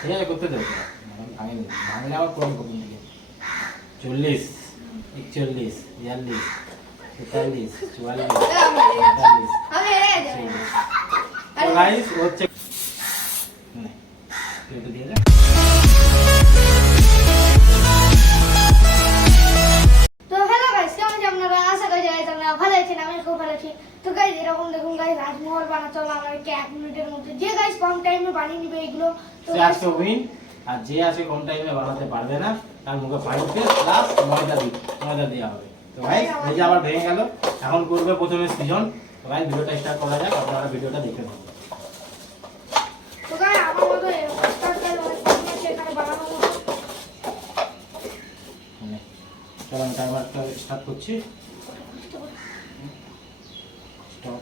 ঠিক আছে করতে দেবো ভাঙেনি ভাঙলে আবার পুরো প্রথম থেকে 40 41 42 43 44 45 গাইস হচ্ছে এটা দিয়ে দাও। তো হ্যালো গাইস, কেমন আছেন আপনারা? আশা করি আপনারা ভালো আছেন, আমি খুব ভালো আছি। তো গাইস এরকম দেখুন গাইস, রাজমহল বানাতে হলো আমাদেরকে 1 মিনিটের মধ্যে। যে গাইস কম টাইমে বানিয়ে নিবে এগুলো তো সে আজকে উইন, আর যে আছে কম টাইমে বানাতে পারবে না তার মুখে ফাইন পেস্ট প্লাস ময়দা দেওয়া হবে। তো গাইস এই যে আবার ভেঙে গেল, এখন করবে প্রথমে সৃজন। তো গাইস ভিডিওটা স্টার্ট করা যাক, আপনারা ভিডিওটা দেখে নেন। তো গাইস আমার মতো স্টার্ট করে অনেক টাইম আছে এখানে বানানোর মতো। চলো আমি টাইমারটা স্টার্ট করছি। স্টপ।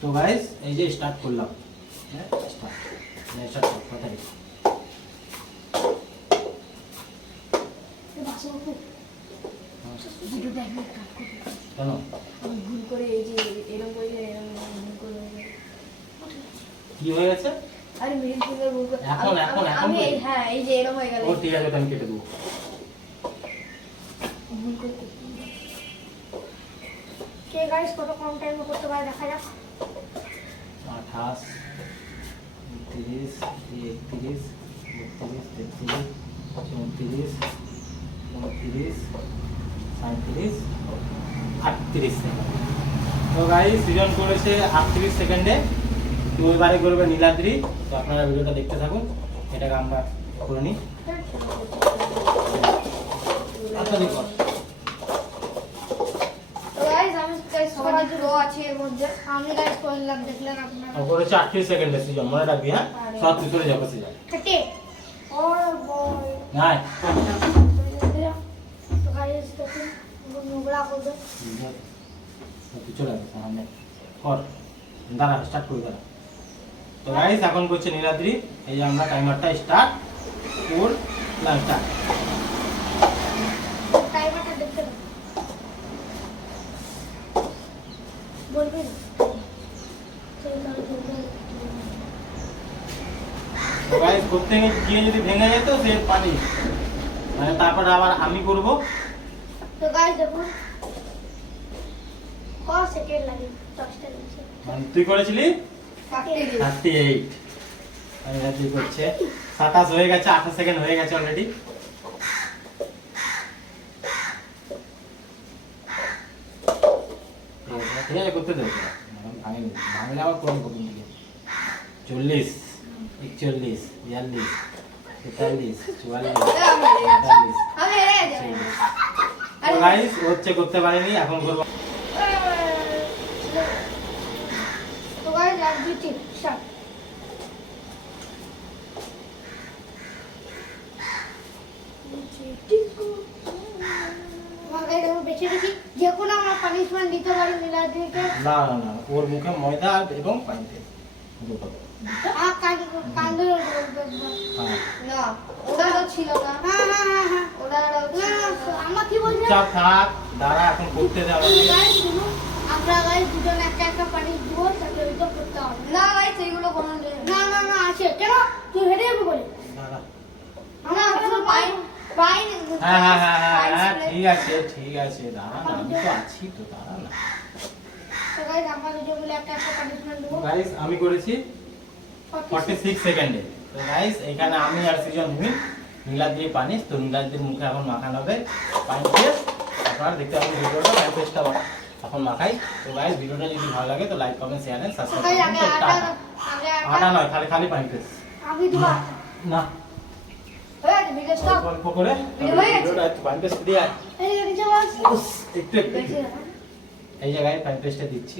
তো গাইস এই যে স্টার্ট করলাম, হ্যাঁ স্টার্ট কথাই কেন ভুল করে এই যে এরকম করে ভুল করে কি হয়ে গেছে? আরে মিডিল ফিঙ্গার ভুল করে এখন আমি হ্যাঁ এই যে এরকম হয়ে গেল। ও ঠিক আছে, আমি কেটে দেবো। ভুল করে কে গাইস কত কম টাইমে করতে পারে দেখা যাক। 28 29 31 32 33 34 35 37 38 সেকেন্ড। তো গাইস সৃজন করেছে 38 সেকেন্ডে। তো এবারে করবে নীলাদ্রি। তো আপনারা ভিডিওটা দেখতে থাকুন, এটাকে আমরা করে নিই। আচ্ছা দেখো সবাই রো আছে এর মধ্যে আমি গাইস করলাম, দেখলেন আপনারা করেছে 38 সেকেন্ডে সৃজন, মনে রাখবি। হ্যাঁ সব তুই যাবো সৃজন। 30 और बॉय নাই तो गाइस देखুন নোংরা করবে। তুই চলে আসবে সামনে কর, দাঁড়া স্টার্ট করে দাঁড়া। তো গাইস এখন করছে নীলাদ্রি। এই যে আমরা টাইমারটা স্টার্ট করলাম, স্টার্ট। টাইমারটা দেখতে বলবেন তো গাইস করতে গিয়ে যদি ভেঙে যেত সে পানি, মানে তারপরে আবার আমি করব। তো গাইস দেখুন কত সেকেন্ড লাগে, 10টা নিচে মানে তুই করেছিলি 38, আর নীলাদ্রি করছে 27 হয়ে গেছে, 28 সেকেন্ড হয়ে গেছে অলরেডি। ঠিক আছে করতে দেবো ভাঙেনি ভাঙলে আবার পুরো প্রথম থেকে 40 41 42 43 44 45 গাইস হচ্ছে করতে পারেনি, এখন করব। তো গাইস আর দুটি স্টার্ট। বেছে দেখি যে কোনো আমরা পানিশমেন্ট দিতে পারি নীলাদ্রিকে। না না না, ওর মুখে ময়দা এবং পানিতে দুটো। কান্দর হ্যাঁ না ওটা তো ছিল না। হ্যাঁ ওটা আমরা কি বলছি চাপ থাক, দাঁড়া এখন করতে দে আমাকে। গাইস শুনুন, আমরা গাইস দুজন একটা একটা পানি দিব, তাতে ওইটা করতে হবে না গাইস। এইগুলো কোনো না আছে কেন তুই হেরে যাবে বলে দাঁড়া। আমরা পুরো পাইন হ্যাঁ ঠিক আছে দাঁড়া না, আমি তো আছি তো, দাঁড়া না। তো গাইস আমরা দুজন মিলে একটা একটা পানিশমেন্ট দেব। গাইস আমি করেছি 46 সেকেন্ডে। তো গাইস এখানে আমি আর সৃজন উইন। নীলাদ্রি পানি, তো নীলাদ্রির মুখে এখন মাখানো হবে পানি পেস্ট। আপনারা দেখতে পাবেন ভিডিওটা, পানি পেস্টটা এখন মাখাই। তো গাইস ভিডিওটা যদি ভালো লাগে তো like comment share and subscribe করুন। তো টাটা। আটা নয়, খালি পানি পেস্ট। আমি দিব না হয়ে গেছে ভিডিও স্টপ। গল্প করে ভিডিওটা একটু পানি পেস্ট দিয়ে এই যে একটু এই জায়গায় পানি পেস্টটা দিচ্ছি।